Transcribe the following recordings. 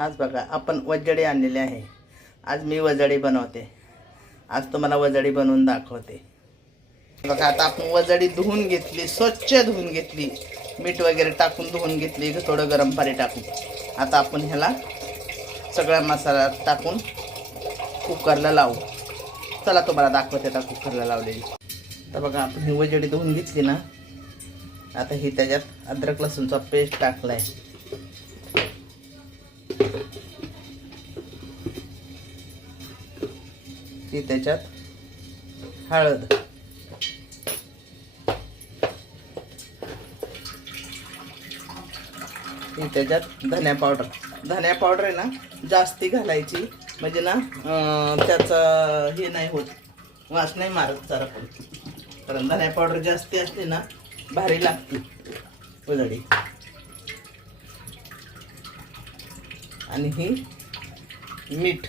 आज बघा आपण वजडी आणलेली आहे। आज मी वजडी बनवते। आज तुम्हाला वजडी बनवून दाखवते। बघा आता आपण वजडी धुवून घेतली, स्वच्छ धुवून घेतली, मीठ वगैरे टाकून धुवून घेतली, थोडं गरम पाणी टाकून। आता आपण ह्याला सगळा मसाला टाकून कुकरला लावू। चला तुम्हाला दाखवते आता कुकरला लावलेली। तर बघा आपण ही वजडी धुवून घेतली ना, आता ही त्याच्यात अद्रक लसूणचा पेस्ट टाकलाय। ती त्याच्यात हळद, ती त्याच्यात धनिया पावडर। धनिया पावडर आहे ना जास्ती घालायची, म्हणजे ना त्याचा हे नाही होत, वास नाही मारत जरा पण। कारण धनिया पावडर जास्ती असते ना भारी लागते वजडी। आणि ही मीठ,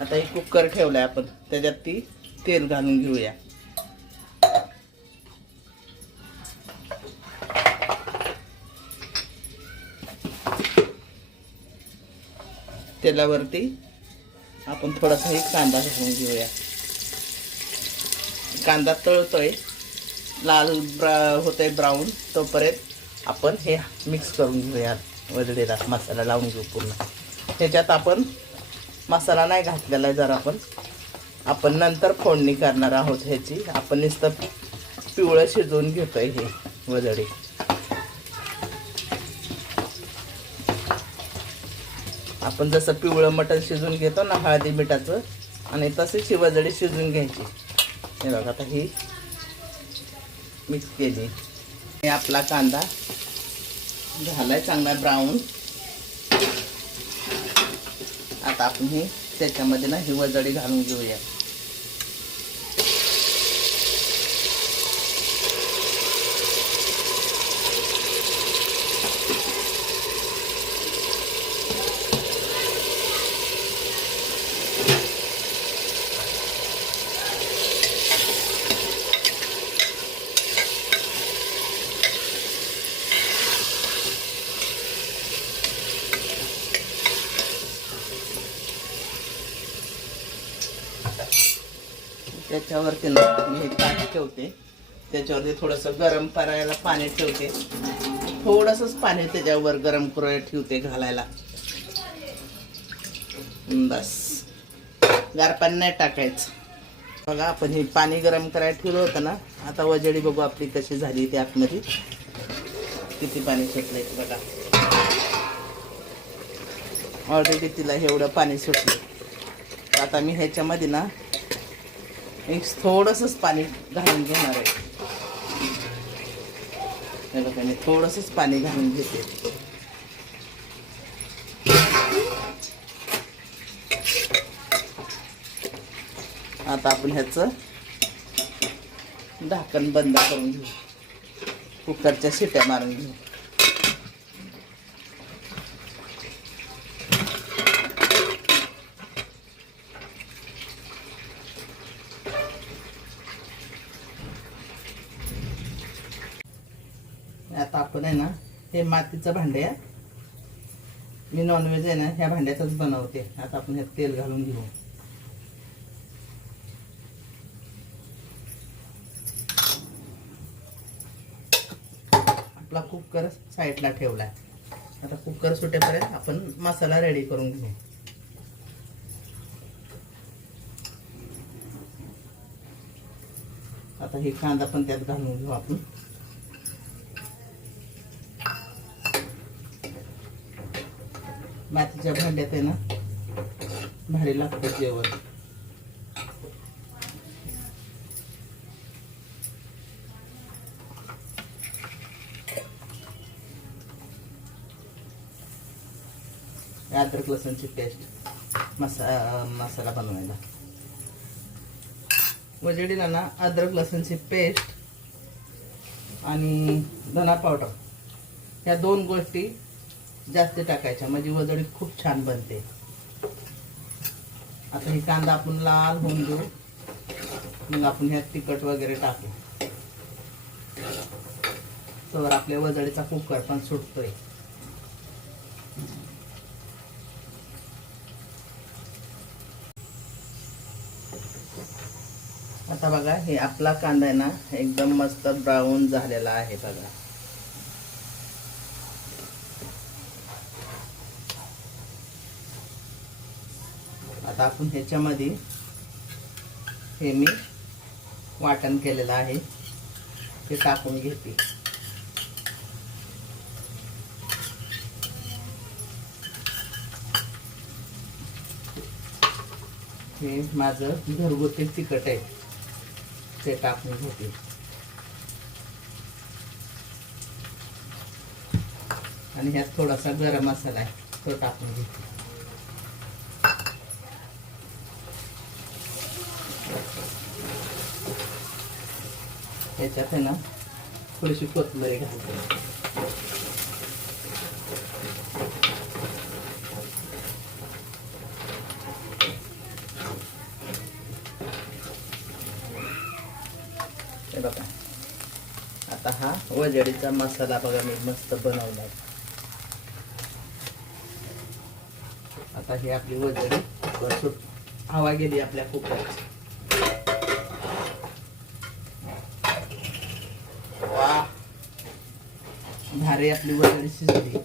आता एक कुकर ठेवलाय आपण, त्याच्यात ती तेल घालून घेऊया। तेलावरती आपण थोडासा एक कांदा घालून घेऊया। कांदा तळतोय, लाल होतोय ब्राऊन, तोपर्यंत आपण हे मिक्स करून घेऊया वजडीला। मसाला लावून घेऊ पूर्ण। ह्याच्यात आपण मसाला नाही घातलेला आहे, जरा आपण नंतर फोडणी करणार आहोत ह्याची। आपण नुसतं पिवळं शिजवून घेतोय हे वजडी। आपण जसं पिवळं मटण शिजवून घेतो ना हळदी मिठाचं, आणि तशीच ही वजडी शिजवून घ्यायची। हे बघा आता ही मिक्स केली। हे आपला कांदा झालाय चांगला ब्राऊन। आता आपण ही त्याच्यामध्ये ना ही वजडी घालून घेऊया। त्याच्यावरती ना मी हे ताट ठेवते, त्याच्यावरती थोडंसं गरम करायला पाणी ठेवते। थोडंसंच पाणी त्याच्यावर गरम करायला ठेवते घालायला, बस। गार पाणी नाही टाकायचं। बघा आपण हे पाणी गरम करायला ठेवलं होतं ना, आता वजडी बघू आपली कशी झाली ती आतमध्ये। किती पाणी सुटलंय बघा, ऑलरेडी तिला एवढं पाणी सुटलं। आता मी ह्याच्यामध्ये ना एक थोडंसंच पाणी घालून घेणार आहे। हे बघा मी थोडंसंच पाणी घालून घेते। आता आपण ह्याचं झाकण बंद करून घेऊ, कुकरच्या शिट्या मारून घेऊ। आता आपण आहे ना हे मातीचं भांडे आहे, मी नॉनव्हेज आहे ना ह्या भांड्यातच बनवते। आता आपण ह्यात तेल घालून घेऊ। आपला कुकर साईडला ठेवलाय। आता कुकर सुटेपर्यंत आपण मसाला रेडी करून घेऊ। आता हे कांदा पण त्यात घालून घेऊ आपण। मातीच्या भांड्यात आहे ना भारी लागतं जेवण। अद्रक लसूणची पेस्ट मसाला बनवायला। वजडीला ना अद्रक लसूणची पेस्ट आणि धना पावडर ह्या दोन गोष्टी जास्त टाकायच्या, म्हणजे वजडी खूप छान बनते। आता हे कांदा आपण लाल होऊन देऊ, मग आपण ह्यात तिखट वगैरे टाकू। तर आपल्या वजडीचा कुकर पण सुटतोय. आता बघा हे आपला कांदा आहे ना एकदम मस्त ब्राऊन झालेला आहे बघा. आता आपण ह्याच्यामध्ये हे मी वाटण केलेलं आहे ते टाकून घेते. हे माझं घरगुती तिखट आहे ते टाकून घेते. आणि ह्यात थोडासा गरम मसाला आहे तो टाकून घेते. ह्याच्यात आहे ना थोडीशी कोथिंबीर घालते. हे बघा आता हा वजडीचा मसाला बघा मी मस्त बनवला. आता ही आपली वजडी बसून हवा गेली आपल्या कुकरची. वा भारी आपली वजडी शिजली.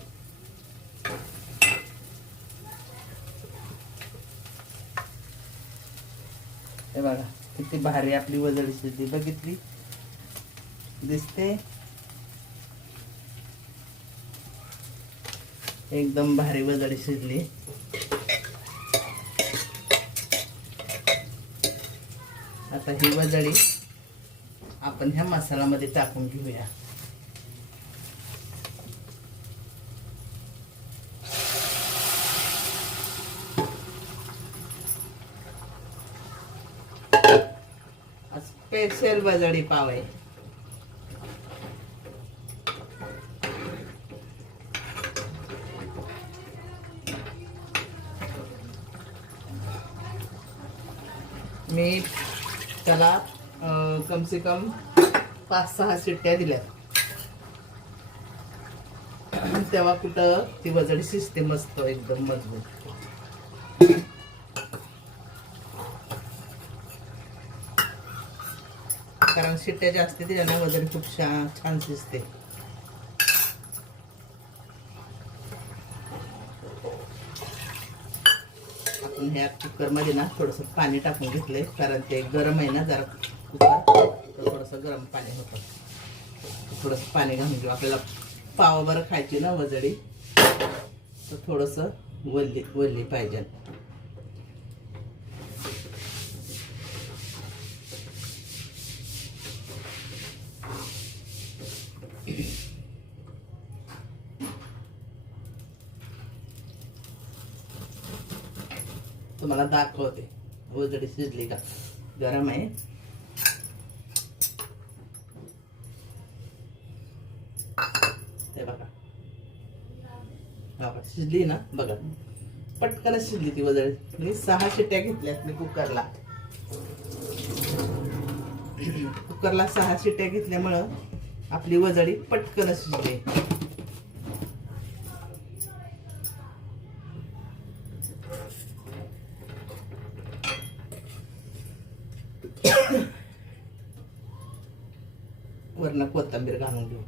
हे बघा किती भारी आपली वजडी शिजली. बघितली दिसते एकदम भारी वजडी शिजली. आता ही वजडी आपण ह्या मसाल्यामध्ये टाकून घेऊया. स्पेशल वजडी पाव आहे. मी त्याला कम से कम 5-6 शिट्ट्या दिल्या तेव्हा कुठं ती वजडी शिजते मस्त एकदम मजबूत. कारण शिट्ट्या जास्त दिल्याने वजडी खूप छान शिजते. आपण ह्या कुकरमध्ये ना थोडंसं पाणी टाकून घेतलंय कारण ते गरम आहे ना जरा कुकर, थोडंसं गरम पाणी होतं. थोडंसं पाणी घालून घेऊ. आपल्याला पावावर खायची ना वजडी तर थोडंसं वल्ली पाहिजे. तुम्हाला दाखवते वजडी शिजली का. गरम आहे. हे बघा शिजली ना बघा पटकन शिजली ती वजडी. मी 6 शिट्ट्या घेतल्यात मी कुकरला 6 शिट्ट्या घेतल्यामुळं आपली वजडी पटकन शिजली. वरनं कोथिंबीर घालून घेऊ.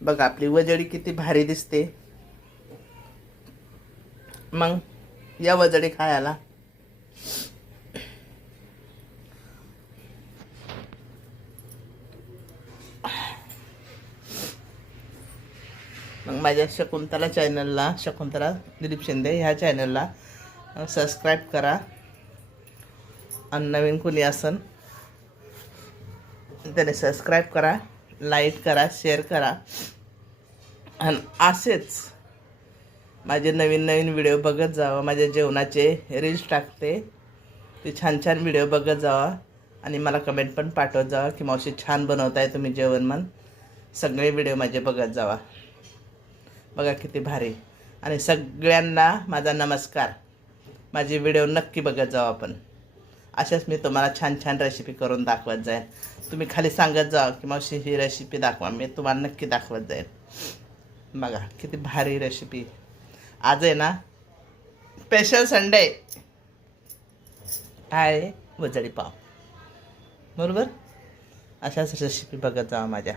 बघा आपली वजडी किती भारी दिसते. मग या वजडी खायला मग माझ्या शकुंतला चॅनलला, शकुंतला दिलीप शिंदे ह्या चॅनलला सबस्क्राईब करा. आणि नवीन कोणी असन त्याने सबस्क्राईब करा, लाईक करा, शेअर करा. आणि असेच माझे नवीन नवीन व्हिडिओ बघत जावा. माझ्या जेवणाचे रील्स टाकते ते छान छान व्हिडिओ बघत जावा. आणि मला कमेंट पण पाठवत जावा की मावशी छान बनवताय तुम्ही जेवण. मन सगळे व्हिडिओ माझे बघत जावा. बघा किती भारी. आणि सगळ्यांना माझा नमस्कार. माझी व्हिडिओ नक्की बघत जाऊ आपण. अशाच मी तुम्हाला छान छान रेसिपी करून दाखवत जाईन. तुम्ही खाली सांगत जा की मावशी ही रेसिपी दाखवा, मी तुम्हाला नक्की दाखवत जाईन. बघा किती भारी रेसिपी. आज आहे ना स्पेशल संडे आहे वजडी पाव. बरोबर. अशाच रेसिपी बघत जा माझ्या.